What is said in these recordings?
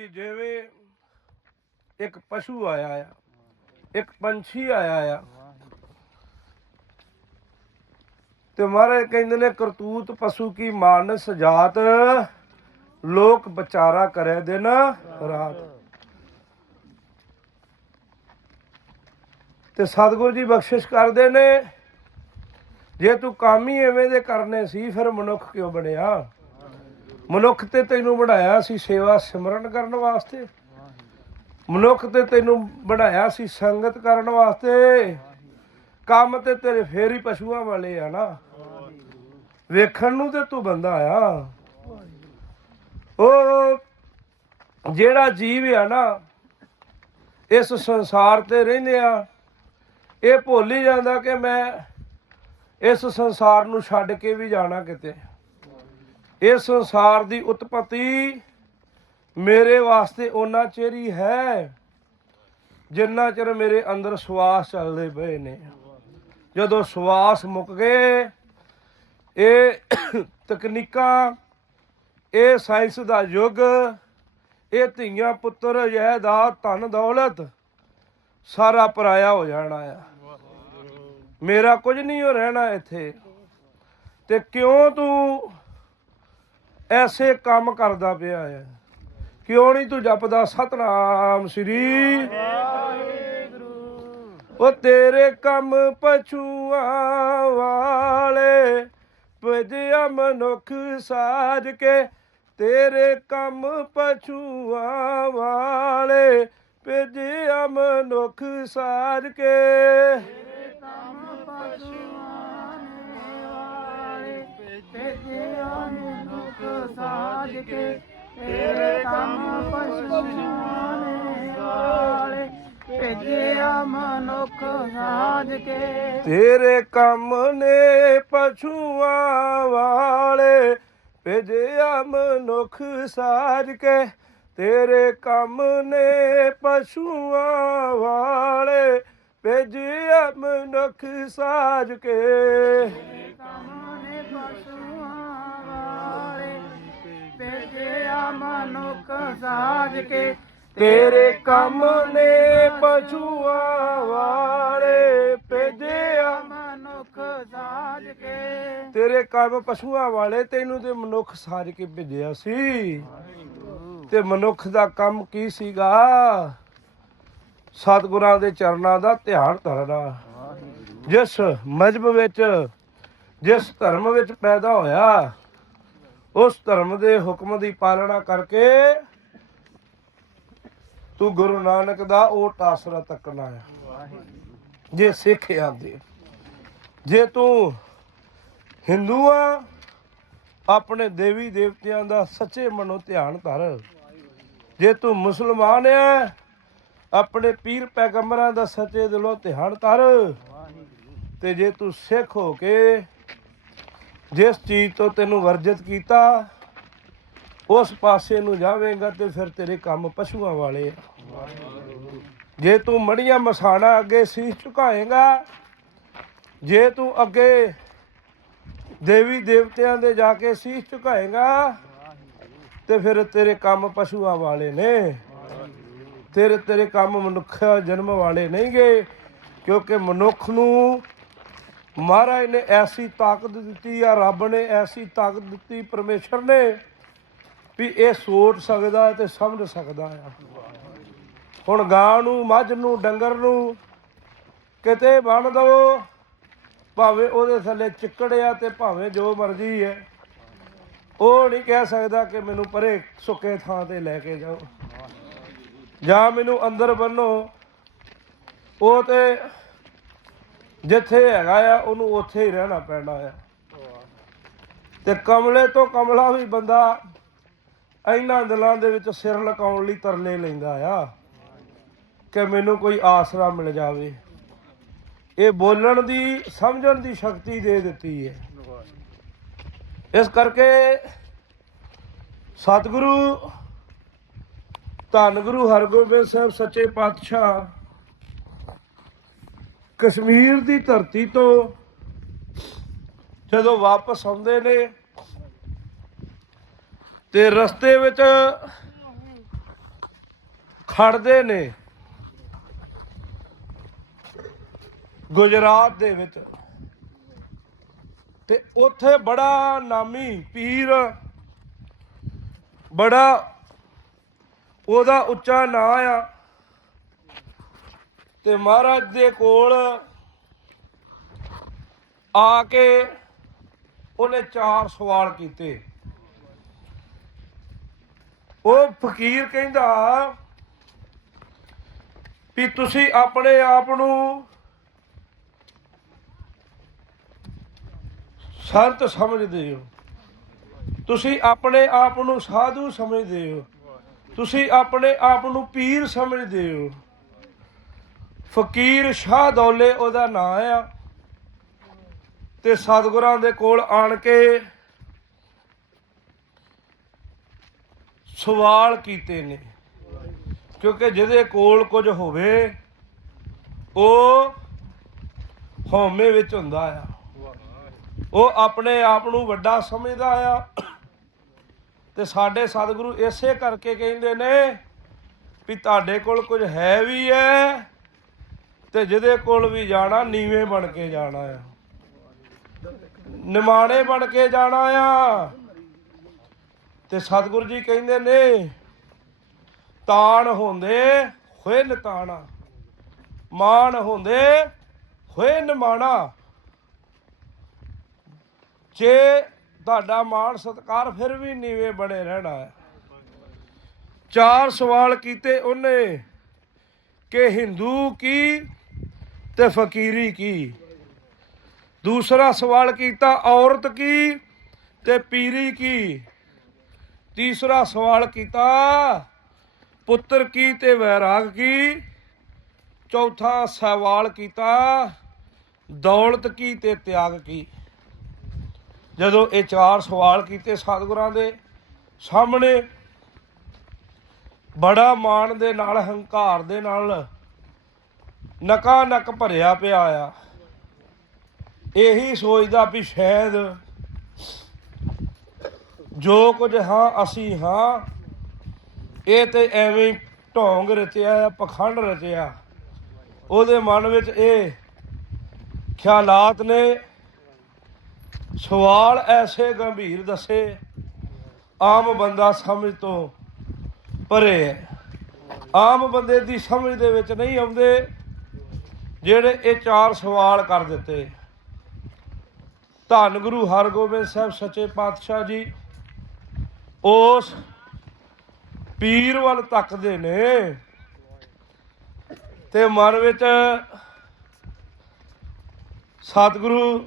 ਵੀ ਜਿਵੇਂ ਇੱਕ ਪਸ਼ੂ ਆਇਆ ਆ, ਇੱਕ ਪੰਛੀ ਆਇਆ ਆ। ਤੇ ਮਹਾਰਾਜ ਕਹਿੰਦੇ ਨੇ, ਕਰਤੂਤ ਪਸ਼ੂ ਕੀ ਮਾਨਸ ਜਾਤ, ਲੋਕ ਵਿਚਾਰਾ ਕਰੇ ਦਿਨ ਰਾਤ। ਤੇ ਸਤਿਗੁਰੂ ਜੀ ਬਖਸ਼ਿਸ਼ ਕਰਦੇ ਨੇ, ਜੇ ਤੂੰ ਕੰਮ ਹੀ ਐਵੇਂ ਦੇ ਕਰਨੇ ਸੀ, ਫਿਰ ਮਨੁੱਖ ਕਿਉਂ ਬਣਿਆ? ਮਨੁੱਖ ਤੇ ਤੈਨੂੰ ਬਣਾਇਆ ਸੀ ਸੇਵਾ ਸਿਮਰਨ ਕਰਨ ਵਾਸਤੇ। ਮਨੁੱਖ ਤੇ ਤੈਨੂੰ ਬਣਾਇਆ ਸੀ ਸੰਗਤ ਕਰਨ ਵਾਸਤੇ। ਕੰਮ ਤੇ ਤੇਰੇ ਫੇਰ ਹੀ ਪਸ਼ੂਆਂ ਵਾਲੇ ਆ ਨਾ। ਵੇਖਣ ਨੂੰ ਤੇ ਤੂੰ ਬੰਦਾ ਆ। ਉਹ ਜਿਹੜਾ ਜੀਵ ਆ ਨਾ, ਇਸ ਸੰਸਾਰ ਤੇ ਰਹਿੰਦੇ ਆ, ਇਹ ਭੁੱਲ ਹੀ ਜਾਂਦਾ ਕਿ ਮੈਂ ਇਸ ਸੰਸਾਰ ਨੂੰ ਛੱਡ ਕੇ ਵੀ ਜਾਣਾ ਕਿਤੇ। ਇਸ ਸੰਸਾਰ ਦੀ ਉਤਪਤੀ ਮੇਰੇ ਵਾਸਤੇ ਉਹਨਾਂ ਚਿਰ ਹੀ ਹੈ, ਜਿੰਨਾ ਚਿਰ ਮੇਰੇ ਅੰਦਰ ਸਵਾਸ ਚੱਲਦੇ ਪਏ ਨੇ। ਜਦੋਂ ਸਵਾਸ ਮੁੱਕ ਗਏ, ਇਹ ਤਕਨੀਕਾਂ, ਇਹ ਸਾਇੰਸ ਦਾ ਯੁੱਗ, ਇਹ ਧੀਆਂ ਪੁੱਤਰ ਜਾਇਦਾਦ ਧਨ ਦੌਲਤ, ਸਾਰਾ ਪਰਾਇਆ ਹੋ ਜਾਣਾ ਆ। ਮੇਰਾ ਕੁਝ ਨਹੀਂ ਹੋ ਰਹਿਣਾ ਇੱਥੇ। ਤੇ ਕਿਉਂ ਤੂੰ ਐਸੇ ਕੰਮ ਕਰਦਾ ਪਿਆ ਹੈ। ਕਿਉਂ ਨਹੀਂ ਤੂੰ ਜਪਦਾ? ਸਤਨਾਮ ਸ੍ਰੀ ਉਹ ਤੇਰੇ ਕੰਮ ਪਛੂਆਂ ਵਾਲੇ ਭਜਿਆ ਮਨੁੱਖ ਸਾਜ ਕੇ ਤੇਰੇ ਕੰਮ ਪਛੂਆਂ ਵਾਲੇ ਭਜਿਆ ਮਨੁੱਖ ਸਾਜ ਕੇ। ਸਾਜ ਕੇ ਤੇਰੇ ਕੰਮ ਵਾਲੇ ਭੇਜਿਆ ਮਨੁੱਖ ਸਾਜ ਕੇ। ਤੇਰੇ ਕੰਮ ਨੇ ਪਛੂਆਂ ਵਾਲੇ ਭੇਜਿਆ ਮਨੁੱਖ ਸਾਜ ਕੇ। ਤੇਰੇ ਕੰਮ ਨੇ ਪਛੂਆਂ ਵਾਲੇ ਭੇਜਿਆ ਮਨੁੱਖ ਸਾਜ ਕੇ। ਕੰਮ ਨੇ ਪਸ਼ੂਆਂ ਵਾਲੇ ਭੇਜਿਆ ਮਨੁੱਖ ਸਾਜ ਕੇ। ਤੇਰੇ ਕੰਮ ਨੇ ਪਛੂਆਂ ਵਾਲੇ ਭੇਜਿਆ। ਮਨੁੱਖ ਸਾਜ ਕੇ। ਤੇਰੇ ਕੰਮ ਪਸ਼ੂਆਂ ਵਾਲੇ ਤੈਨੂੰ ਤੇ ਮਨੁੱਖ ਸਾਜ ਕੇ ਭੇਜਿਆ ਸੀ। ਤੇ ਮਨੁੱਖ ਦਾ ਕੰਮ ਕੀ ਸੀਗਾ? ਸਤਿਗੁਰਾਂ ਦੇ ਚਰਨਾਂ ਦਾ ਧਿਆਨ ਧਰਨਾ। ਜਿਸ ਮਜਬ ਵਿੱਚ ਜਿਸ ਧਰਮ ਵਿੱਚ ਪੈਦਾ ਹੋਇਆ ਉਸ ਧਰਮ ਦੇ ਹੁਕਮ ਦੀ ਪਾਲਣਾ ਕਰਕੇ ਤੂੰ ਗੁਰੂ ਨਾਨਕ ਦਾ ਓਟ ਆਸਰਾ ਤੱਕਣਾ ਆ। ਜੇ ਸਿੱਖ ਆਂਦੇ ਜੇ ਤੂੰ ਹਿੰਦੂ ਆ, ਆਪਣੇ ਦੇਵੀ ਦੇਵਤਿਆਂ ਦਾ ਸੱਚੇ ਮਨੋਂ ਧਿਆਨ ਧਰ। ਜੇ ਤੂੰ ਮੁਸਲਮਾਨ ਆ, ਆਪਣੇ ਪੀਰ ਪੈਗੰਬਰਾਂ ਦਾ ਸੱਚੇ ਦਿਲੋਂ ਧਿਆਨ ਧਰ। ਤੇ ਜੇ ਤੂੰ ਸਿੱਖ ਹੋ ਕੇ ਜਿਸ ਚੀਜ਼ ਤੋਂ ਤੈਨੂੰ ਵਰਜਿਤ ਕੀਤਾ, ਉਸ ਪਾਸੇ ਨੂੰ ਜਾਵੇਂਗਾ ਤੇ ਫਿਰ ਤੇਰੇ ਕੰਮ ਪਸ਼ੂਆਂ ਵਾਲੇ ਆ। ਜੇ ਤੂੰ ਮੜੀਆਂ ਮਸਾਣਾ ਅੱਗੇ ਸੀਸ ਝੁਕਾਏਗਾ, ਜੇ ਤੂੰ ਅੱਗੇ ਦੇਵੀ ਦੇਵਤਿਆਂ ਦੇ ਜਾ ਕੇ ਸੀਸ ਝੁਕਾਏਗਾ, ਤੇ ਫਿਰ ਤੇਰੇ ਕੰਮ ਪਸ਼ੂਆਂ ਵਾਲੇ ਨੇ। ਤੇਰੇ ਤੇਰੇ ਕੰਮ ਮਨੁੱਖ ਜਨਮ ਵਾਲੇ ਨਹੀਂਗੇ, ਕਿਉਂਕਿ ਮਨੁੱਖ ਨੂੰ ਮਹਾਰਾਜ ਨੇ ਐਸੀ ਤਾਕਤ ਦਿੱਤੀ ਆ, ਰੱਬ ਨੇ ਐਸੀ ਤਾਕਤ ਦਿੱਤੀ, ਪਰਮੇਸ਼ਰ ਨੇ ਵੀ ਇਹ ਸੋਚ ਸਕਦਾ ਹੈ ਤੇ ਸਮਝ ਸਕਦਾ ਆ ਹੁਣ ਗਾਂ ਨੂੰ, ਮੱਝ ਨੂੰ, ਡੰਗਰ ਨੂੰ ਕਿਤੇ ਬੰਨ ਦਵੋ, ਭਾਵੇਂ ਉਹਦੇ ਥੱਲੇ ਚਿੱਕੜ ਆ ਤੇ ਭਾਵੇਂ ਜੋ ਮਰਜ਼ੀ ਹੈ। ਉਹ ਨਹੀਂ ਕਹਿ ਸਕਦਾ ਕਿ ਮੈਨੂੰ ਪਰੇ ਸੁੱਕੇ ਥਾਂ ਤੇ ਲੈ ਕੇ ਜਾਓ। ਜਾਂ ਮੈਨੂੰ ਅੰਦਰ ਬੰਨੋ। ਉਹ ਤੇ ਜਿੱਥੇ ਹੈਗਾ ਆ, ਉਹਨੂੰ ਉੱਥੇ ਹੀ ਰਹਿਣਾ ਪੈਣਾ ਆ। ਤੇ ਕਮਲੇ ਤੋਂ ਕਮਲਾ ਵੀ ਬੰਦਾ ਇਹਨਾਂ ਦਿਲਾਂ ਦੇ ਵਿੱਚ ਸਿਰ ਲਕਾਉਣ ਲਈ ਤਰਲੇ ਲੈਂਦਾ ਆ ਕਿ ਮੈਨੂੰ ਕੋਈ ਆਸਰਾ ਮਿਲ ਜਾਵੇ। ਇਹ ਬੋਲਣ ਦੀ, ਸਮਝਣ ਦੀ ਸ਼ਕਤੀ ਦੇ ਦਿੱਤੀ ਹੈ। ਇਸ ਕਰਕੇ ਸਤਿਗੁਰੂ, ਧੰਨ ਗੁਰੂ ਹਰਗੋਬਿੰਦ ਸਾਹਿਬ, ਸੱਚੇ ਪਾਤਸ਼ਾਹ ਕਸ਼ਮੀਰ ਦੀ ਧਰਤੀ ਤੋਂ ਜਦੋਂ ਵਾਪਸ ਆਉਂਦੇ ਨੇ ਤੇ ਰਸਤੇ ਵਿੱਚ ਖੜਦੇ ਨੇ ਗੁਜਰਾਤ ਦੇ ਵਿੱਚ, ਤੇ ਉੱਥੇ ਬੜਾ ਨਾਮੀ ਪੀਰ, ਬੜਾ ਉਹਦਾ ਉੱਚਾ ਨਾਂ ਆ। ਤੇ ਮਹਾਰਾਜ ਦੇ ਕੋਲ ਆ ਕੇ ਉਹਨੇ ਚਾਰ ਸਵਾਲ ਕੀਤੇ। ਉਹ ਫਕੀਰ ਕਹਿੰਦਾ ਵੀ ਤੁਸੀਂ ਆਪਣੇ ਆਪ ਨੂੰ ਸੰਤ ਸਮਝਦੇ ਹੋ। ਤੁਸੀਂ ਆਪਣੇ ਆਪ ਨੂੰ ਸਾਧੂ ਸਮਝਦੇ ਹੋ। ਤੁਸੀਂ ਆਪਣੇ ਆਪ ਨੂੰ ਪੀਰ ਸਮਝਦੇ ਹੋ। ਫਕੀਰ ਸ਼ਾਹ ਦੌਲੇ ਉਹਦਾ ਨਾਂ ਆ। ਤੇ ਸਤਿਗੁਰਾਂ ਦੇ ਕੋਲ ਆਣ ਕੇ ਸਵਾਲ ਕੀਤੇ ਨੇ। ਕਿਉਂਕਿ ਜਿਹਦੇ ਕੋਲ ਕੁਝ ਹੋਵੇ, ਉਹ ਹਉਮੈ ਵਿੱਚ ਹੁੰਦਾ ਆ। ਉਹ ਆਪਣੇ ਆਪ ਨੂੰ ਵੱਡਾ ਸਮਝਦਾ ਆ। ਤੇ ਸਾਡੇ ਸਤਿਗੁਰੂ ਇਸੇ ਕਰਕੇ ਕਹਿੰਦੇ ਨੇ ਵੀ ਤੁਹਾਡੇ ਕੋਲ ਕੁਝ ਹੈ ਵੀ ਹੈ ਤੇ ਜਿਹਦੇ ਕੋਲ ਵੀ ਜਾਣਾ, ਨੀਵੇਂ ਬਣ ਕੇ ਜਾਣਾ ਆ। ਨਿਮਾਣੇ ਬਣ ਕੇ ਜਾਣਾ ਆ। ਤੇ ਸਤਿਗੁਰੂ ਜੀ ਕਹਿੰਦੇ ਨੇ, ਤਾਣ ਹੁੰਦੇ ਹੋਏ ਨਤਾਣਾ। ਮਾਣ ਹੁੰਦੇ ਹੋਏ ਨਿਮਾਣਾ। ਜੇ ਤੁਹਾਡਾ ਮਾਣ ਸਤਕਾਰ ਫਿਰ ਵੀ ਨੀਵੇਂ ਬਣੇ ਰਹਿਣਾ ਹੈ। ਚਾਰ ਸਵਾਲ ਕੀਤੇ ਉਹਨੇ, ਕਿ ਹਿੰਦੂ ਕੀ ਤੇ ਫਕੀਰੀ ਕੀ? ਦੂਸਰਾ ਸਵਾਲ ਕੀਤਾ, ਔਰਤ ਕੀ ਤੇ ਪੀਰੀ ਕੀ? ਤੀਸਰਾ ਸਵਾਲ ਕੀਤਾ, ਪੁੱਤਰ ਕੀ ਤੇ ਵੈਰਾਗ ਕੀ? ਚੌਥਾ ਸਵਾਲ ਕੀਤਾ, ਦੌਲਤ ਕੀ ਤੇ ਤਿਆਗ ਕੀ? ਜਦੋਂ ਇਹ ਚਾਰ ਸਵਾਲ ਕੀਤੇ ਸਤਿਗੁਰਾਂ ਦੇ ਸਾਹਮਣੇ, ਬੜਾ ਮਾਣ ਦੇ ਨਾਲ, ਹੰਕਾਰ ਦੇ ਨਾਲ ਨਕਾ ਨਕ ਭਰਿਆ ਪਿਆ ਆ। ਇਹੀ ਸੋਚਦਾ ਵੀ ਸ਼ਾਇਦ ਜੋ ਕੁਝ ਹਾਂ, ਅਸੀਂ ਹਾਂ। ਇਹ ਤੇ ਐਵੇਂ ਢੋਂਗ ਰਚਿਆ ਆ, ਪਖੰਡ ਰਚਿਆ। ਉਹਦੇ ਮਨ ਵਿੱਚ ਇਹ ਖਿਆਲਾਤ ਨੇ। ਸਵਾਲ ਐਸੇ ਗੰਭੀਰ ਦੱਸੇ, ਆਮ ਬੰਦਾ ਸਮਝ ਤੋਂ ਪਰੇ ਹੈ। ਆਮ ਬੰਦੇ ਦੀ ਸਮਝ ਦੇ ਵਿੱਚ ਨਹੀਂ ਆਉਂਦੇ। ਜਿਹੜੇ ਇਹ ਚਾਰ ਸਵਾਲ ਕਰ ਦਿੱਤੇ। ਧੰਨ ਗੁਰੂ ਹਰਗੋਬਿੰਦ ਸਾਹਿਬ ਸੱਚੇ ਪਾਤਸ਼ਾਹ ਜੀ, ਉਸ ਪੀਰ ਵੱਲ ਤੱਕਦੇ ਨੇ ਤੇ ਮਨ ਵਿੱਚ ਸਤਿਗੁਰੂ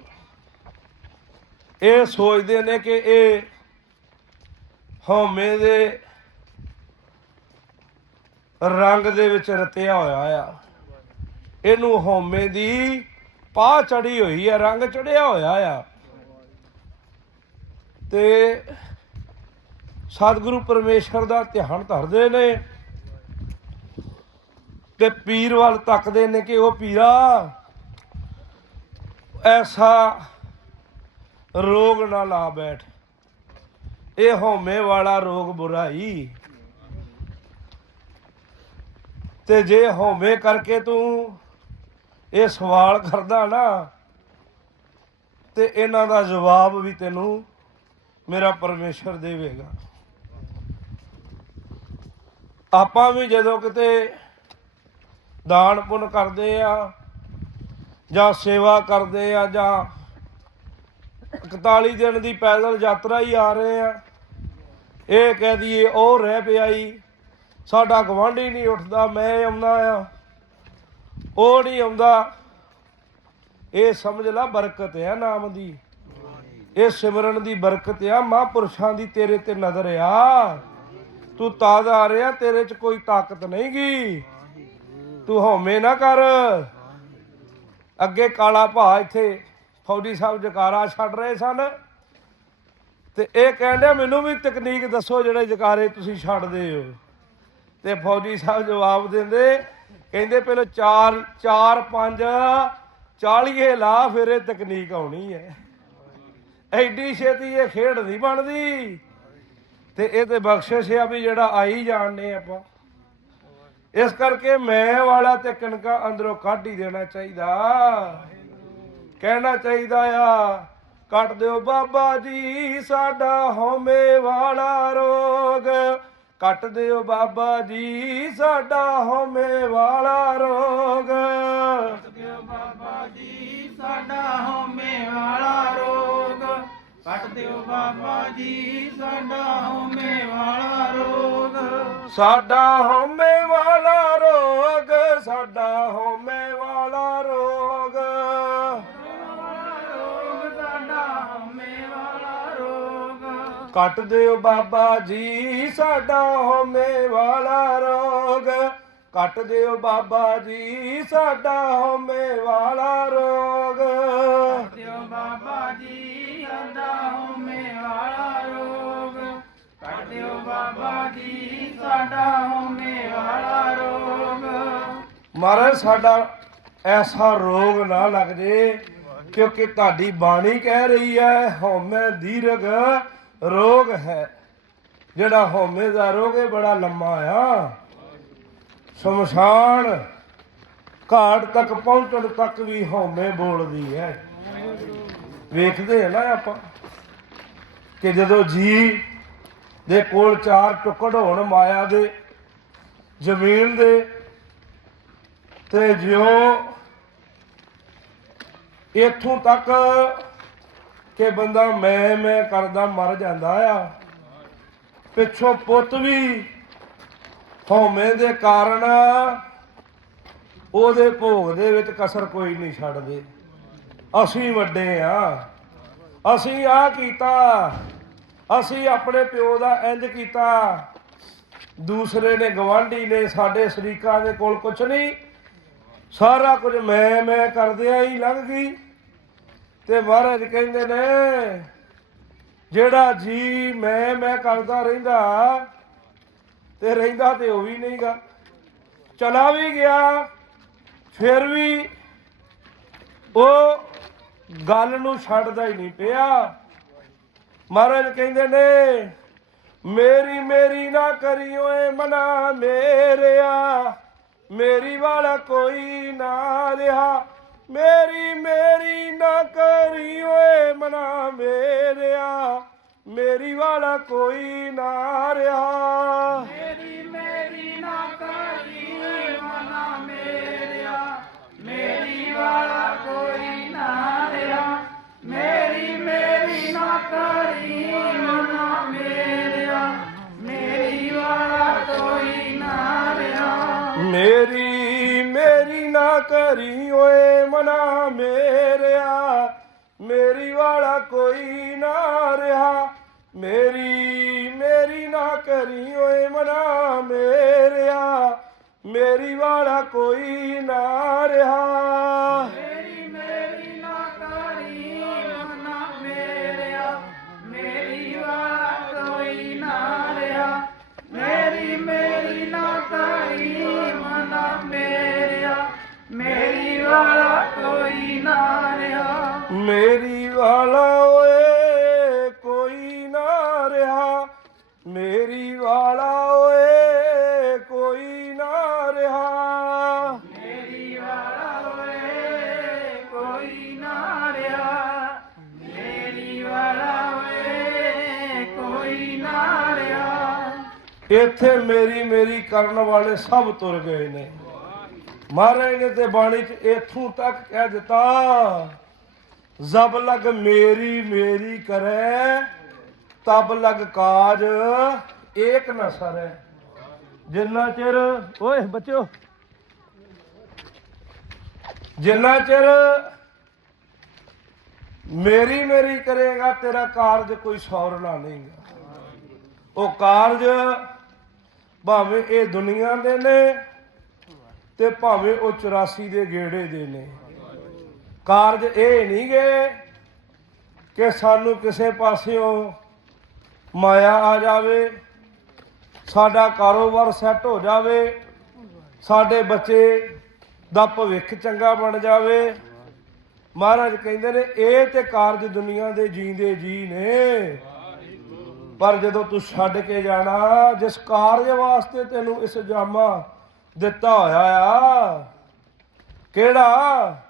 ਇਹ ਸੋਚਦੇ ਨੇ ਕਿ ਇਹ ਹਉਮੈ ਦੇ ਰੰਗ ਦੇ ਵਿੱਚ ਰਤਿਆ ਹੋਇਆ ਆ। ਇਹਨੂੰ ਹਉਮੈ ਦੀ ਪਾਹ ਚੜੀ ਹੋਈ ਆ, ਰੰਗ ਚੜਿਆ ਹੋਇਆ ਆ। ਤੇ ਸਤਿਗੁਰੂ ਪਰਮੇਸ਼ਰ ਦਾ ਧਿਆਨ ਧਰਦੇ ਨੇ ਤੇ ਪੀਰ ਵੱਲ ਤੱਕਦੇ ਨੇ ਕਿ ਉਹ ਪੀਰਾ ਐਸਾ ਰੋਗ ਨਾ ਲਾ ਬੈਠ। ਇਹ ਹਉਮੈ ਵਾਲਾ ਰੋਗ ਬੁਰਾਈ। ਤੇ ਜੇ ਹਉਮੈ ਕਰਕੇ ਤੂੰ ਇਹ ਸਵਾਲ ਕਰਦਾ ਨਾ ਤੇ ਇਹਨਾਂ ਦਾ ਜਵਾਬ ਵੀ ਤੈਨੂੰ ਮੇਰਾ ਪਰਮੇਸ਼ਰ ਦੇਵੇਗਾ। ਆਪਾਂ ਵੀ ਜਦੋਂ ਕਿਤੇ ਦਾਨ ਪੁੰਨ ਕਰਦੇ ਆ ਜਾਂ ਸੇਵਾ ਕਰਦੇ ਆ ਜਾਂ 41 ਦਿਨ ਦੀ ਪੈਦਲ ਯਾਤਰਾ ਹੀ ਆ ਰਹੇ ਆ, ਇਹ ਕਹਿ ਦਈਏ ਉਹ ਰਹਿ ਪਿਆਈ, ਸਾਡਾ ਗਵਾਂਢੀ ਨਹੀਂ ਉੱਠਦਾ, ਮੈਂ ਆਉਂਦਾ ਆ। ਉਹ ਨਹੀਂ ਆਉਂਦਾ। ਇਹ ਸਮਝ ਲੈ, ਬਰਕਤ ਹੈ ਨਾਮ ਦੀ। ਇਹ ਸਿਮਰਨ ਦੀ ਬਰਕਤ ਆ। ਮਹਾਂਪੁਰਸ਼ਾਂ ਦੀ ਤੇਰੇ ਤੇ ਨਜ਼ਰ ਆ। ਤੂੰ ਤਾਜ਼ਾ ਆ ਰਿਹਾ, ਤੇਰੇ 'ਚ ਕੋਈ ਤਾਕਤ ਨਹੀਂ ਗੀ। ਤੂੰ ਹਉਮੈ ਨਾ ਕਰ। ਅੱਗੇ ਕਾਲਾ ਭਾ ਇੱਥੇ ਫੌਜੀ ਸਾਹਿਬ ਜਕਾਰਾ ਛੱਡ ਰਹੇ ਸਨ। ਤੇ ਇਹ ਕਹਿੰਦੇ ਮੈਨੂੰ ਵੀ ਤਕਨੀਕ ਦੱਸੋ ਜਿਹੜੇ ਜਕਾਰੇ ਤੁਸੀਂ ਛੱਡਦੇ ਹੋ। ਤੇ ਫੌਜੀ ਸਾਹਿਬ ਜਵਾਬ ਦਿੰਦੇ ਕਹਿੰਦੇ ਪਹਿਲਾਂ 4 4 5 40 ਲਾ, ਫਿਰ ਇਹ ਤਕਨੀਕ ਆਉਣੀ ਹੈ। ਐਡੀ ਛੇਤੀ ਇਹ ਖੇਡ ਨਹੀਂ ਬਣਦੀ। ਤੇ ਇਹ ਤੇ ਬਖਸ਼ਿਸ਼ ਆ ਵੀ ਜਿਹੜਾ ਆਈ ਜਾਣਨੇ ਆਪਾਂ। ਇਸ ਕਰਕੇ ਮੈਂ ਵਾਲਾ ਤੇ ਕਣਕਾਂ ਅੰਦਰੋਂ ਕੱਢ ਹੀ ਦੇਣਾ ਚਾਹੀਦਾ। ਕਹਿਣਾ ਚਾਹੀਦਾ ਆ, ਕੱਟ ਦਿਓ ਬਾਬਾ ਜੀ, ਸਾਡਾ ਹਉਮੈ ਵਾਲਾ ਰੋਗ। ਕੱਟ ਦਿਓ ਬਾਬਾ ਜੀ ਸਾਡਾ ਹਉਮੈ ਵਾਲਾ ਰੋਗ। ਦਿਓ ਬਾਬਾ ਜੀ ਸਾਡਾ ਵਾਲਾ ਰੋਗ। ਕੱਟ ਦਿਓ ਬਾਬਾ ਜੀ ਸਾਡਾ ਵਾਲਾ ਰੋਗ। ਸਾਡਾ ਹਉਮੈ ਵਾਲਾ ਰੋਗ ਸਾਡਾ ਹਉਮੈ ਵਾਲਾ ਰੋਗ। ਕੱਟ ਦਿਓ ਬਾਬਾ ਜੀ ਸਾਡਾ ਹਉਮੈ ਵਾਲਾ ਰੋਗ। ਕੱਟ ਦਿਓ ਬਾਬਾ ਜੀ ਸਾਡਾ ਹਉਮੈ ਵਾਲਾ ਰੋਗ। ਦਿਓ ਬਾਬਾ ਜੀ ਸਾਡਾ ਹਉਮੈ ਵਾਲਾ ਰੋਗ। ਕੱਟ ਦਿਓ ਬਾਬਾ ਜੀ ਸਾਡਾ ਵਾਲਾ ਰੋਗ। ਮਹਾਰਾਜ ਸਾਡਾ ਐਸਾ ਰੋਗ ਨਾ ਲੱਗ ਜੇ ਕਿਉਂਕਿ ਤੁਹਾਡੀ ਬਾਣੀ ਕਹਿ ਰਹੀ ਹੈ ਹਉਮੈ ਦੀਰਘ ਰੋਗ ਹੈ। ਜਿਹੜਾ ਹਉਮੈ ਦਾ ਰੋਗ ਹੈ, ਬੜਾ ਲੰਮਾ ਆ। ਸ਼ਮਸ਼ਾਨ ਘਾਟ ਤੱਕ ਪਹੁੰਚਣ ਤੱਕ ਵੀ ਹਉਮੈ ਬੋਲਦੀ ਹੈ। ਵੇਖਦੇ ਆ ਨਾ ਆਪਾਂ ਕਿ ਜਦੋਂ ਜੀ ਦੇ ਕੋਲ ਚਾਰ ਟੁਕੜ ਹੋਣ ਮਾਇਆ ਦੇ, ਜ਼ਮੀਨ ਦੇ, ਤੇ ਜਿਉਂ ਇਥੋਂ ਤੱਕ ਕਿ ਬੰਦਾ ਮੈਂ ਮੈਂ ਕਰਦਾ ਮਰ ਜਾਂਦਾ ਆ। ਪਿੱਛੋਂ ਪੁੱਤ ਵੀ ਹਉਮੈ ਦੇ ਕਾਰਨ ਉਹਦੇ ਭੋਗ ਦੇ ਵਿੱਚ ਕਸਰ ਕੋਈ ਨਹੀਂ ਛੱਡਦੇ। ਅਸੀਂ ਵੱਡੇ ਆ। ਅਸੀਂ ਆ ਕੀਤਾ। ਅਸੀਂ ਆਪਣੇ ਪਿਓ ਦਾ ਇੰਜ ਕੀਤਾ। ਦੂਸਰੇ ਨੇ ਗਵਾਂਢੀ ਨੇ, ਸਾਡੇ ਸ਼ਰੀਕਾਂ ਦੇ ਕੋਲ ਕੁਛ ਨਹੀਂ। ਸਾਰਾ ਕੁਝ ਮੈਂ ਮੈਂ ਕਰਦਿਆਂ ਹੀ ਲੰਘ ਗਈ। ਤੇ ਮਹਾਰਾਜ ਕਹਿੰਦੇ ਨੇ, ਜਿਹੜਾ ਜੀ ਮੈਂ ਮੈਂ ਕਰਦਾ ਰਹਿੰਦਾ, ਤੇ ਰਹਿੰਦਾ ਤੇ ਉਹ ਵੀ ਨਹੀਂਗਾ। ਚਲਾ ਵੀ ਗਿਆ, ਫਿਰ ਵੀ ਉਹ ਗੱਲ ਨੂੰ ਛੱਡਦਾ ਹੀ ਨਹੀਂ ਪਿਆ। ਮਹਾਰਾਜ ਕਹਿੰਦੇ ਨੇ, ਮੇਰੀ ਮੇਰੀ ਨਾ ਕਰੀ ਓਏ ਮਨਾ ਮੇਰਿਆ, ਮੇਰੀ ਵਾਲਾ ਕੋਈ ਨਾ ਰਿਹਾ। ਮੇਰੀ ਮੇਰੀ ਮਨਾ ਮੇਰਿਆ ਮੇਰੀ ਵਾਲਾ ਕੋਈ ਨਾ ਰਿਹਾ। ਮੇਰੀ ਮੇਰੀ ਨਾ ਕਰੀ ਮਨਾ ਮੇਰਿਆ ਮੇਰੀ ਵਾਲਾ ਕੋਈ ਨਾ ਰਿਹਾ। ਮੇਰੀ ਮੇਰੀ ਨਾ ਕਰੀ ਮਨਾ ਮੇਰਿਆ ਮੇਰੀ ਵਾਲਾ ਕੋਈ ਨਾ ਰਿਹਾ। ਮੇਰੀ ਮੇਰੀ ਨਾ ਕਰੀ ਓਏ ਮਨਾ ਮੇਰਿਆ ਮੇਰੀ ਵਾਲਾ ਕੋਈ ਨਾ ਰਿਹਾ। ਮੇਰੀ ਮੇਰੀ ਨਾ ਕਰੀ ਓਏ ਮਨਾ ਮੇਰਿਆ। ਮੇਰੀ ਵਾਲਾ ਕੋਈ ਨਾ ਰਿਹਾ। ਮੇਰੀ ਵਾਲਾ ਓਏ ਕੋਈ ਨਾ ਰਿਹਾ। ਮੇਰੀ ਵਾਲਾ ਓਏ ਕੋਈ ਨਾ ਰਿਹਾ। ਮੇਰੀ ਵਾਲਾ ਓਏ ਕੋਈ ਨਾ ਰਿਹਾ। ਮੇਰੀ ਵਾਲਾ ਓਏ ਕੋਈ ਨਾ ਰਿਹਾ। ਇੱਥੇ ਮੇਰੀ ਮੇਰੀ ਕਰਨ ਵਾਲੇ ਸਭ ਤੁਰ ਗਏ ਨੇ। ਮਹਾਰਾਜ ਨੇ ਤੇ ਬਾਣੀ ਚ ਇਥੋਂ ਤੱਕ ਕਹਿ ਦਿੱਤਾ। ਜ਼ਬ ਲਗ ਮੇਰੀ ਮੇਰੀ ਕਰੈ, ਤਬ ਲਗ ਕਾਜ ਏਕ ਨ ਸਰੈ। ਜਿੰਨਾ ਚਿਰ, ਓਏ ਬੱਚਿਓ। ਜਿੰਨਾ ਚਿਰ ਮੇਰੀ ਮੇਰੀ ਕਰੇਗਾ, ਤੇਰਾ ਕਾਰਜ ਕੋਈ ਸੌਰਣਾ ਨਹੀਂਗਾ। ਉਹ ਕਾਰਜ ਭਾਵੇਂ ਇਹ ਦੁਨੀਆ ਦੇ ਨੇ ਤੇ ਭਾਵੇਂ ਉਹ 84 ਦੇ ਗੇੜੇ ਦੇ ਨੇ। ਕਾਰਜ ਇਹ ਨਹੀਂ ਗਏ ਕਿ ਸਾਨੂੰ ਕਿਸੇ ਪਾਸਿਓਂ ਮਾਇਆ ਆ ਜਾਵੇ, ਸਾਡਾ ਕਾਰੋਬਾਰ ਸੈੱਟ ਹੋ ਜਾਵੇ, ਸਾਡੇ ਬੱਚੇ ਦਾ ਭਵਿੱਖ ਚੰਗਾ ਬਣ ਜਾਵੇ। ਮਹਾਰਾਜ ਕਹਿੰਦੇ ਨੇ, ਇਹ ਤੇ ਕਾਰਜ ਦੁਨੀਆ ਦੇ ਜੀਂਦੇ ਜੀ ਨੇ। ਪਰ ਜਦੋਂ ਤੂੰ ਛੱਡ ਕੇ ਜਾਣਾ, ਜਿਸ ਕਾਰਜ ਵਾਸਤੇ ਤੈਨੂੰ ਇਸ ਜਾਮਾ ਦਿੱਤਾ ਹੋਇਆ ਆ, ਕਿਹੜਾ?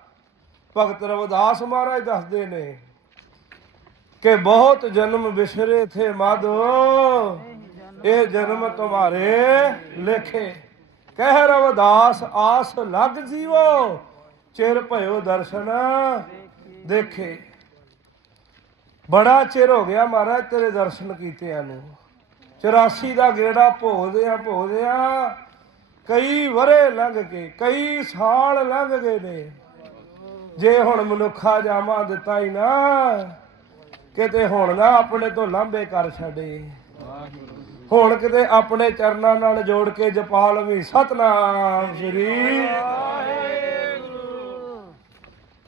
ਭਗਤ ਰਵਿਦਾਸ ਮਹਾਰਾਜ ਦੱਸਦੇ ਨੇ ਕਿ ਬਹੁਤ ਜਨਮ ਵਿਸਰੇ ਥੇ ਮਾਧੋ ਇਹ ਜਨਮ ਤੁਹਾਰੇ ਲੇਖੇ। ਕਹਿ ਰਵਿਦਾਸ, ਆਸ ਲੱਗ ਜੀਵੋ, ਚਿਰ ਭਇਓ ਦਰਸ਼ਨ ਦੇਖੇ। ਬੜਾ ਚਿਰ ਹੋ ਗਿਆ ਮਹਾਰਾਜ ਤੇਰੇ ਦਰਸ਼ਨ ਕੀਤਿਆਂ ਨੂੰ। 84 ਦਾ ਗੇੜਾ ਭੋਗਦੇ ਆ ਭੋਗਦੇ ਆ ਕਈ ਵਰੇ ਲੰਘ ਕੇ ਕਈ ਸਾਲ ਲੰਘ ਗਏ ਨੇ। ਜੇ ਹੁਣ ਮਨੁੱਖਾ ਜਾਮਾ ਦਿੱਤਾ ਹੀ ਨਾ, ਕਿਤੇ ਹੁਣ ਨਾ ਆਪਣੇ ਤੋਂ ਲਾਂਭੇ ਕਰ ਛੱਡੇ। ਹੁਣ ਕਿਤੇ ਆਪਣੇ ਚਰਨਾਂ ਨਾਲ ਜੋੜ ਕੇ ਜਪਾਲ ਵੀ ਸਤਨਾਮ ਸ੍ਰੀ।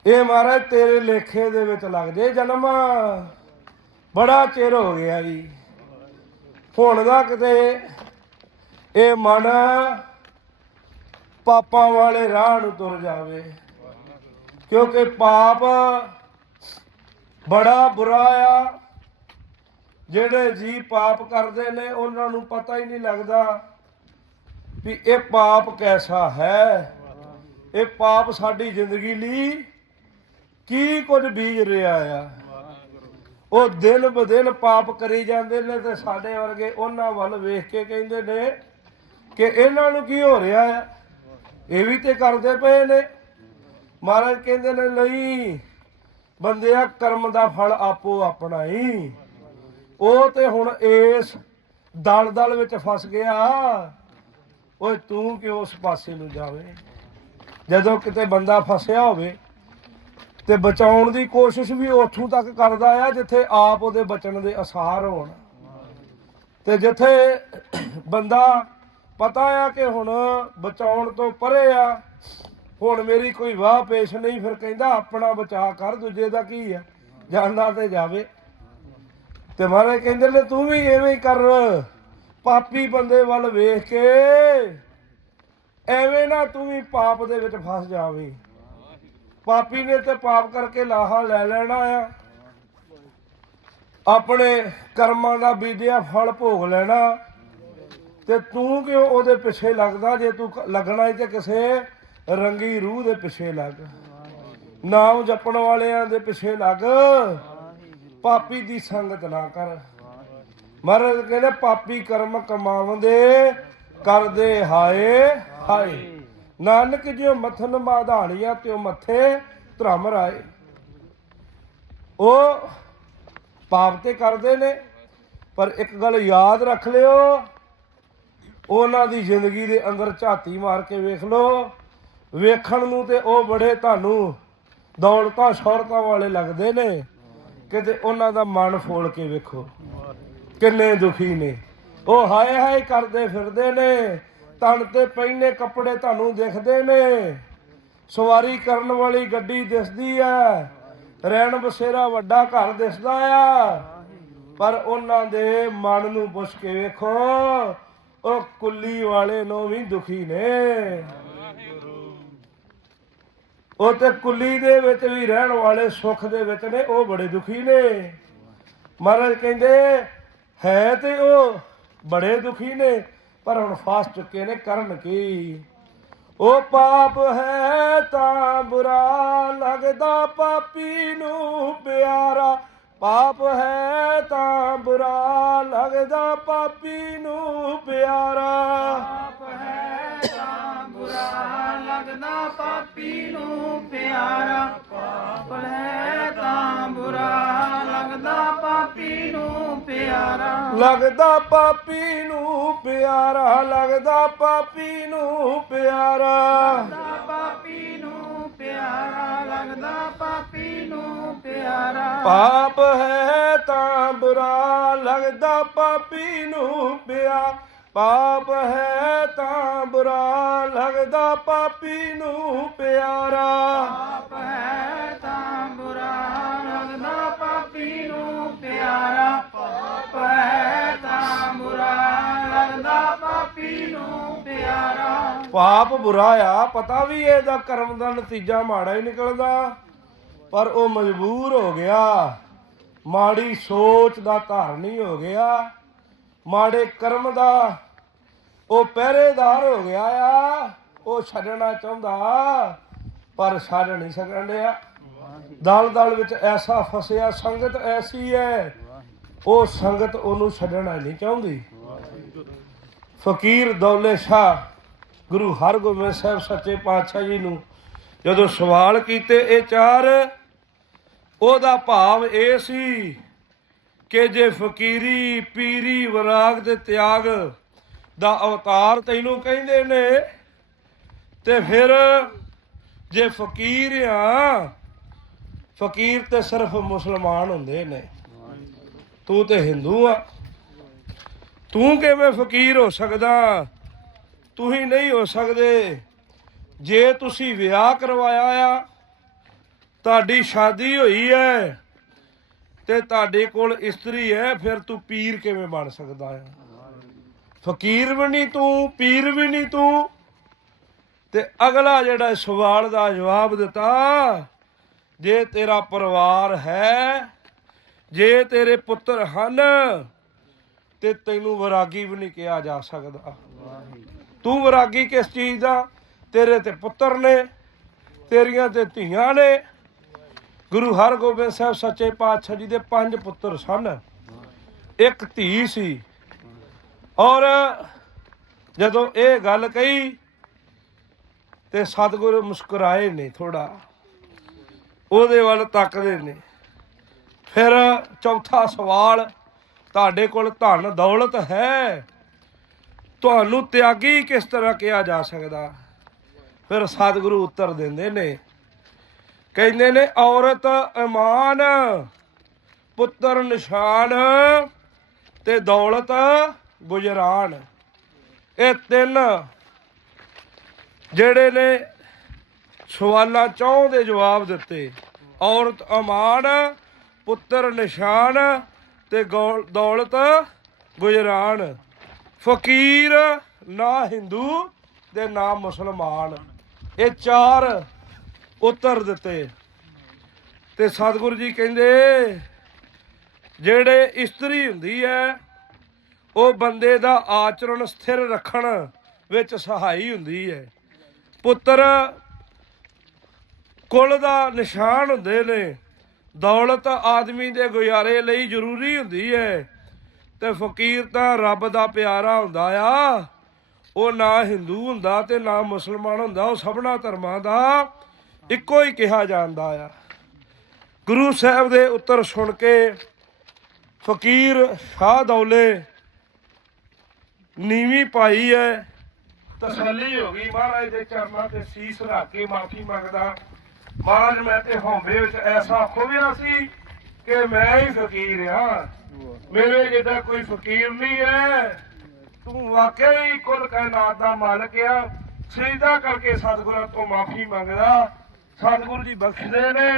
ਇਹ ਮਹਾਰਾਜ ਤੇਰੇ ਲੇਖੇ ਦੇ ਵਿੱਚ ਲੱਗ ਜੇ ਜਨਮ। ਬੜਾ ਚਿਰ ਹੋ ਗਿਆ ਜੀ। ਹੁਣ ਦਾ ਕਿਤੇ ਇਹ ਮਨ ਪਾਪਾਂ ਵਾਲੇ ਰਾਹ ਨੂੰ ਤੁਰ ਜਾਵੇ। ਕਿਉਂਕਿ ਪਾਪ ਬੜਾ ਬੁਰਾ ਆ। ਜਿਹੜੇ ਜੀ ਪਾਪ ਕਰਦੇ ਨੇ, ਉਹਨਾਂ ਨੂੰ ਪਤਾ ਹੀ ਨਹੀਂ ਲੱਗਦਾ ਵੀ ਇਹ ਪਾਪ ਕੈਸਾ ਹੈ। ਇਹ ਪਾਪ ਸਾਡੀ ਜ਼ਿੰਦਗੀ ਲਈ ਕੀ ਕੁਝ ਬੀਜ ਰਿਹਾ ਆ। ਉਹ ਦਿਨ ਬ ਦਿਨ ਪਾਪ ਕਰੀ ਜਾਂਦੇ ਨੇ ਤੇ ਸਾਡੇ ਵਰਗੇ ਉਹਨਾਂ ਵੱਲ ਵੇਖ ਕੇ ਕਹਿੰਦੇ ਨੇ ਕਿ ਇਹਨਾਂ ਨੂੰ ਕੀ ਹੋ ਰਿਹਾ ਆ। ਇਹ ਵੀ ਤੇ ਕਰਦੇ ਪਏ ਨੇ। ਮਹਾਰਾਜ ਕਹਿੰਦੇ ਨੇ, ਨਹੀਂ ਬੰਦਿਆ ਕਰਮ ਦਾ ਫਲ ਆਪੋ ਆਪਣਾ ਹੀ ਉਹ ਤੇ ਹੁਣ ਇਸ ਦਲ ਵਿੱਚ ਫਸ ਗਿਆ। ਓਏ, ਤੂੰ ਕਿ ਉਸ ਪਾਸੇ ਨੂੰ ਜਾਵੇਂ? ਜਦੋਂ ਕਿਤੇ ਬੰਦਾ ਫਸਿਆ ਹੋਵੇ ਤੇ ਬਚਾਉਣ ਦੀ ਕੋਸ਼ਿਸ਼ ਵੀ ਉੱਥੋਂ ਤੱਕ ਕਰਦਾ ਆ, ਜਿੱਥੇ ਆਪ ਉਹਦੇ ਬਚਣ ਦੇ ਅਸਾਰ ਹੋਣ। ਤੇ ਜਿੱਥੇ ਬੰਦਾ ਪਤਾ ਆ ਕਿ ਹੁਣ ਬਚਾਉਣ ਤੋਂ ਪਰੇ ਆ ਹੁਣ ਮੇਰੀ ਕੋਈ ਵਾਹ ਪੇਸ਼ ਨਹੀਂ, ਫਿਰ ਕਹਿੰਦਾ ਆਪਣਾ ਬਚਾ ਕਰ, ਦੂਜੇ ਦਾ ਕੀ ਆ ਜਾਂਦਾ ਤੇ ਜਾਵੇ। ਤੇ ਮਹਾਰਾਜ ਕਹਿੰਦੇ ਨੇ, ਤੂੰ ਵੀ ਐਵੇਂ ਹੀ ਕਰ। ਪਾਪੀ ਬੰਦੇ ਵੱਲ ਵੇਖ ਕੇ ਐਵੇਂ ਨਾ ਤੂੰ ਵੀ ਪਾਪ ਦੇ ਵਿੱਚ ਫਸ ਜਾਵੇਂ। ਪਾਪੀ ਨੇ ਤੇ ਪਾਪ ਕਰਕੇ ਲਾਹਾ ਲੈ ਲੈਣਾ ਆ। ਆਪਣੇ ਕਰਮਾਂ ਦਾ ਬੀਜਿਆ ਫਲ ਭੋਗ ਲੈਣਾ। ਤੇ ਤੂੰ ਕਿਉਂ ਉਹਦੇ ਪਿੱਛੇ ਲੱਗਦਾ? ਜੇ ਤੂੰ ਲੱਗਣਾ ਹੀ ਤੇ ਕਿਸੇ ਰੰਗੀ ਰੂਹ ਦੇ ਪਿੱਛੇ ਲੱਗ। ਨਾਮ ਜਪਣ ਵਾਲਿਆਂ ਦੇ ਪਿੱਛੇ ਲੱਗ। ਪਾਪੀ ਦੀ ਸੰਗਤ ਨਾ ਕਰ। ਮਹਾਰਾਜ ਕਹਿੰਦੇ, ਪਾਪੀ ਕਰਮ ਕਮਾਵੰਦੇ ਕਰਦੇ ਹਾਏ ਹਾਏ। ਨਾਨਕ ਜਿਉ ਮਥਨ ਮਾਧਾਣੀਆਂ, ਤਿਉ ਮੱਥੇ ਧਰਮ ਰਾਏ। ਉਹ ਪਾਪ ਤੇ ਕਰਦੇ ਨੇ, ਪਰ ਇੱਕ ਗੱਲ ਯਾਦ ਰੱਖ ਲਿਓ, ਉਹਨਾਂ ਦੀ ਜ਼ਿੰਦਗੀ ਦੇ ਅੰਦਰ ਝਾਤੀ ਮਾਰ ਕੇ ਵੇਖ ਲਓ। ਵੇਖਣ ਨੂੰ ਤੇ ਉਹ ਬੜੇ ਤੁਹਾਨੂੰ ਦੌਲਤਾਂ ਸ਼ੌਹਰਤਾਂ ਵਾਲੇ ਲੱਗਦੇ ਨੇ ਕਿਤੇ ਉਹਨਾਂ ਦਾ ਮਨ ਫੋਲ ਕੇ ਵੇਖੋ। ਕਿੰਨੇ ਦੁਖੀ ਨੇ। ਉਹ ਹਾਏ ਹਾਏ ਕਰਦੇ ਫਿਰਦੇ ਨੇ, ਤਨ ਤੇ ਪਹਿਨੇ ਕੱਪੜੇ ਤੁਹਾਨੂੰ ਦਿਖਦੇ ਨੇ। ਸਵਾਰੀ ਕਰਨ ਵਾਲੀ ਗੱਡੀ ਦਿਸਦੀ ਆ ਰਹਿਣ ਬਸੇਰਾ ਵੱਡਾ ਘਰ ਦਿਸਦਾ ਆ। ਪਰ ਉਹਨਾਂ ਦੇ ਮਨ ਨੂੰ ਪੁੱਛ ਕੇ ਵੇਖੋ, ਉਹ ਕੁੱਲੀ ਵਾਲੇ ਨੂੰ ਵੀ ਦੁਖੀ ਨੇ। ਉਹ ਤੇ ਕੁੱਲੀ ਦੇ ਵਿੱਚ ਵੀ ਰਹਿਣ ਵਾਲੇ ਸੁੱਖ ਦੇ ਵਿੱਚ ਨੇ, ਉਹ ਬੜੇ ਦੁਖੀ ਨੇ। ਮਹਾਰਾਜ ਕਹਿੰਦੇ, ਹੈ ਤੇ ਉਹ ਬੜੇ ਦੁਖੀ ਨੇ, ਪਰ ਹੁਣ ਫਾਸ ਚੁੱਕੇ ਨੇ, ਕਰਨ ਕੀ? ਉਹ ਪਾਪ ਹੈ ਤਾਂ ਬੁਰਾ ਲੱਗਦਾ, ਪਾਪੀ ਨੂੰ ਪਿਆਰਾ ਪਾਪ ਹੈ ਤਾਂ ਬੁਰਾ ਲੱਗਦਾ, ਪਾਪੀ ਨੂੰ ਪਿਆਰਾ ਪਾਪ ਹੈ ਤਾਂ ਲੱਗਦਾ ਪਾਪੀ ਨੂੰ ਪਿਆਰਾ। ਪਾਪ ਹੈ ਤਾਂ ਬੁਰਾ। ਲੱਗਦਾ ਪਾਪੀ ਨੂੰ ਪਿਆਰਾ। ਲੱਗਦਾ ਪਾਪੀ ਨੂੰ ਪਿਆਰਾ। ਲੱਗਦਾ ਪਾਪੀ ਨੂੰ ਪਿਆਰਾ। ਲੱਗਦਾ ਪਾਪੀ ਨੂੰ ਪਿਆਰਾ। ਲੱਗਦਾ ਪਾਪੀ ਨੂੰ ਪਿਆਰਾ। ਪਾਪ ਹੈ ਤਾਂ ਬੁਰਾ। ਲੱਗਦਾ ਪਾਪੀ ਨੂੰ ਪਿਆ ਪਾਪ ਹੈ ਤਾਂ ਬੁਰਾ ਲੱਗਦਾ ਪਾਪੀ ਨੂੰ ਪਿਆਰਾ। ਪਾਪ ਹੈ ਤਾਂ ਬੁਰਾ ਲੱਗਦਾ ਪਾਪੀ ਨੂੰ ਪਿਆਰਾ। ਪਾਪ ਹੈ ਤਾਂ ਬੁਰਾ ਲੱਗਦਾ ਪਾਪੀ ਨੂੰ ਪਿਆਰਾ। ਪਾਪ ਬੁਰਾ ਆ ਪਤਾ ਵੀ ਇਹਦਾ ਕਰਮ ਦਾ ਨਤੀਜਾ ਮਾੜਾ ਹੀ ਨਿਕਲਦਾ। ਪਰ ਉਹ ਮਜਬੂਰ ਹੋ ਗਿਆ। ਮਾੜੀ ਸੋਚ ਦਾ ਧਾਰਨੀ ਹੋ ਗਿਆ। ਮਾੜੇ ਕਰਮ ਦਾ ਉਹ ਪਹਿਰੇਦਾਰ ਹੋ ਗਿਆ ਆ, ਉਹ ਛੱਡਣਾ ਚਾਹੁੰਦਾ, ਪਰ ਛੱਡ ਨਹੀਂ ਸਕਣ ਡਿਆ। ਦਲ ਦਲ ਵਿੱਚ ਐਸਾ ਫਸਿਆ, ਸੰਗਤ ਐਸੀ ਹੈ ਉਹ ਸੰਗਤ ਉਹਨੂੰ ਛੱਡਣਾ ਨਹੀਂ ਚਾਹੁੰਦੀ। ਫਕੀਰ ਦੌਲੇ ਸ਼ਾਹ, ਗੁਰੂ ਹਰਗੋਬਿੰਦ ਸਾਹਿਬ ਸੱਚੇ ਪਾਤਸ਼ਾਹ ਜੀ ਨੂੰ ਜਦੋਂ ਸਵਾਲ ਕੀਤੇ ਇਹ ਚਾਰ, ਉਹਦਾ ਭਾਵ ਇਹ ਸੀ ਕਿ ਜੇ ਫਕੀਰੀ, ਪੀਰੀ, ਵਿਰਾਗ ਤੇ ਤਿਆਗ ਦਾ ਅਵਤਾਰ ਤੈਨੂੰ ਕਹਿੰਦੇ ਨੇ, ਤੇ ਫਿਰ ਜੇ ਫਕੀਰ ਆ, ਫਕੀਰ ਤੇ ਸਿਰਫ ਮੁਸਲਮਾਨ ਹੁੰਦੇ ਨੇ। ਤੂੰ ਤੇ ਹਿੰਦੂ ਆ। ਤੂੰ ਕਿਵੇਂ ਫਕੀਰ ਹੋ ਸਕਦਾ? ਤੂੰ ਹੀ ਨਹੀਂ ਹੋ ਸਕਦੇ। ਜੇ ਤੁਸੀਂ ਵਿਆਹ ਕਰਵਾਇਆ ਆ, ਤੁਹਾਡੀ ਸ਼ਾਦੀ ਹੋਈ ਹੈ ਤੇ ਤੁਹਾਡੇ ਕੋਲ ਇਸਤਰੀ ਹੈ ਫਿਰ ਤੂੰ ਪੀਰ ਕਿਵੇਂ ਬਣ ਸਕਦਾ ਹੈ ਫਕੀਰ ਵੀ ਨਹੀਂ ਤੂੰ, ਪੀਰ ਵੀ ਨਹੀਂ ਤੂੰ। ਤੇ ਅਗਲਾ ਜਿਹੜਾ ਸਵਾਲ ਦਾ ਜਵਾਬ ਦਿੱਤਾ, ਜੇ ਤੇਰਾ ਪਰਿਵਾਰ ਹੈ, ਜੇ ਤੇਰੇ ਪੁੱਤਰ ਹਨ, ਤੇ ਤੈਨੂੰ ਵਿਰਾਗੀ ਵੀ ਨਹੀਂ ਕਿਹਾ ਜਾ ਸਕਦਾ। ਤੂੰ ਵਿਰਾਗੀ ਕਿਸ ਚੀਜ਼ ਦਾ? ਤੇਰੇ ਤੇ ਪੁੱਤਰ ਨੇ, ਤੇਰੀਆਂ ਤੇ ਧੀਆਂ ਨੇ। ਗੁਰੂ ਹਰਗੋਬਿੰਦ ਸਾਹਿਬ ਸੱਚੇ ਪਾਤਸ਼ਾਹ ਜੀ ਦੇ ਪੰਜ ਪੁੱਤਰ ਸਨ। ਇੱਕ ਧੀ ਸੀ ਔਰ ਜਦੋਂ ਇਹ ਗੱਲ ਕਹੀ ਤੇ ਸਤਿਗੁਰੂ ਮੁਸਕਰਾਏ ਨੇ ਥੋੜਾ ਉਹਦੇ ਵੱਲ ਤੱਕਦੇ ਨੇ। ਫਿਰ ਚੌਥਾ ਸਵਾਲ, ਤੁਹਾਡੇ ਕੋਲ ਧਨ ਦੌਲਤ ਹੈ? ਤੁਹਾਨੂੰ ਤਿਆਗੀ ਕਿਸ ਤਰ੍ਹਾਂ ਕਿਹਾ ਜਾ ਸਕਦਾ? ਫਿਰ ਸਤਿਗੁਰੂ ਉੱਤਰ ਦਿੰਦੇ ਨੇ। ਕਹਿੰਦੇ ਨੇ, ਔਰਤ ਇਮਾਨ ਪੁੱਤਰ ਨਿਸ਼ਾਨ ਤੇ ਦੌਲਤ ਗੁਜਰਾਨ। ਇਹ ਤਿੰਨ ਜਿਹੜੇ ਨੇ ਸਵਾਲਾਂ ਚੌਂ ਦੇ ਜਵਾਬ ਦਿੱਤੇ। ਔਰਤ ਅਮਾਨ, ਪੁੱਤਰ ਨਿਸ਼ਾਨ ਤੇ ਗੌਲ- ਦੌਲਤ ਗੁਜਰਾਨ। ਫਕੀਰ ਨਾ ਹਿੰਦੂ ਤੇ ਨਾ ਮੁਸਲਮਾਨ। ਇਹ ਚਾਰ ਉੱਤਰ ਦਿੱਤੇ। ਤੇ ਸਤਿਗੁਰੂ ਜੀ ਕਹਿੰਦੇ, ਜਿਹੜੇ ਇਸਤਰੀ ਹੁੰਦੀ ਹੈ ਉਹ ਬੰਦੇ ਦਾ ਆਚਰਣ ਸਥਿਰ ਰੱਖਣ ਵਿੱਚ ਸਹਾਈ ਹੁੰਦੀ ਹੈ। ਪੁੱਤਰ ਕੁਲ ਦਾ ਨਿਸ਼ਾਨ ਹੁੰਦੇ ਨੇ। ਦੌਲਤ ਆਦਮੀ ਦੇ ਗੁਜ਼ਾਰੇ ਲਈ ਜ਼ਰੂਰੀ ਹੁੰਦੀ ਹੈ ਤੇ ਫਕੀਰ ਤਾਂ ਰੱਬ ਦਾ ਪਿਆਰਾ ਹੁੰਦਾ ਆ। ਉਹ ਨਾ ਹਿੰਦੂ ਹੁੰਦਾ ਤੇ ਨਾ ਮੁਸਲਮਾਨ ਹੁੰਦਾ, ਉਹ ਸਭਨਾ ਧਰਮਾਂ ਦਾ ਇੱਕੋ ਹੀ ਕਿਹਾ ਜਾਂਦਾ ਆ। ਗੁਰੂ ਸਾਹਿਬ ਦੇ ਉੱਤਰ ਸੁਣ ਕੇ ਫਕੀਰ ਸ਼ਾਹ ਦੌਲੇ ਨੀਵੀਂ ਪਾਈ ਹੈ ਤਸੱਲੀ ਹੋ ਗਈ ਮਹਾਰਾਜ ਦੇ ਚਰਨਾਂ ਤੇ ਸੀਸ ਰੱਖ ਕੇ ਮਾਫੀ ਮੰਗਦਾ। ਮਹਾਰਾਜ, ਮੈਂ ਤੇ ਹਉਮੈ ਵਿੱਚ ਐਸਾ ਖੋਵਿਆ ਸੀ ਕਿ ਮੈਂ ਹੀ ਫਕੀਰ ਆ। ਮੇਰੇ ਜਿੱਦਾਂ ਕੋਈ ਫਕੀਰ ਨਹੀਂ ਹੈ ਤੂੰ ਵਾਕਿਆ ਹੀ ਕੁੱਲ ਕਾਇਨਾਤ ਦਾ ਮਾਲਕ ਆ। ਸਜਦਾ ਕਰਕੇ ਸਤਿਗੁਰਾਂ ਤੋਂ ਮਾਫੀ ਮੰਗਦਾ। ਸਤਿਗੁਰੂ ਜੀ ਬਖਸ਼ਦੇ ਨੇ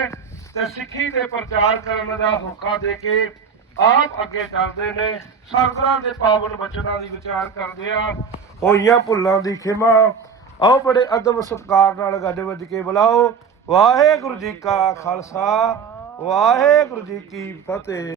ਤੇ ਸਿੱਖੀ ਤੇ ਪ੍ਰਚਾਰ ਕਰਨ ਦਾ ਹੁਕਾ ਦੇ ਕੇ ਆਪ ਅੱਗੇ ਚੱਲਦੇ ਨੇ ਸਤਿਗੁਰਾਂ ਦੇ ਪਾਵਨ ਬਚਨਾਂ ਦੀ ਵਿਚਾਰ ਕਰਦੇ ਆ। ਹੋਈਆਂ ਭੁੱਲਾਂ ਦੀ ਖਿਮਾ, ਆਓ ਬੜੇ ਅਦਬ ਸਤਕਾਰ ਨਾਲ ਗੱਜ ਵੱਜ ਕੇ ਬੁਲਾਓ। ਵਾਹਿਗੁਰੂ ਜੀ ਕਾ ਖਾਲਸਾ, ਵਾਹਿਗੁਰੂ ਜੀ ਕੀ ਫਤਿਹ।